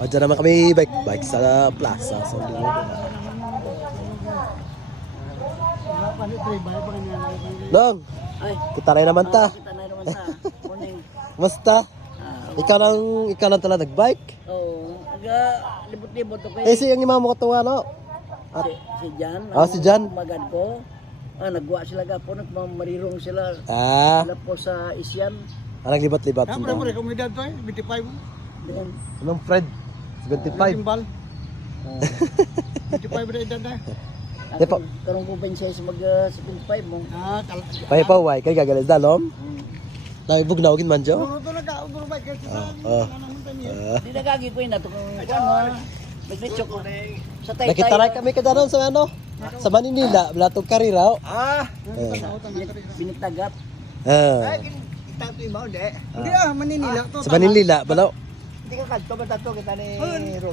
O, dyan naman kami bike sa plaza. So, hindi mo. Dong, Ay, kita rin naman ta. kita na naman sa morning. Basta, ikaw lang tala nagbike. Oo, libot-libot ako Eh, si yung imamo ko tunga, no? si Jan. Si Jan. Magad ko. Nagwa sila gapo, nagmamarirong sila. Ah, Sila po sa Isyan. naglibat-libat. Kamu mo rekomendad to eh, 25 mo. Doon. Anong Fred? 75. Timbal. 25 na edad na. Di pa. Karong ko sa mag 75 mo. Talaga. Pay pa, why? Kaya gagalis dalom? Naibog na ugin man, Jo? Puro to nag-outdoor bike kasi Di nagagi ko yun kung ano. Naglitsok ko. Sa Nakitaray kami ka daron sa ano? Sa Manila, Blatog Kariraw. Binitagat. Kita to ibaw de. Hindi Maninila to. Sa Manila, balaw. Hindi ka kadto ba tato kita ni Rob.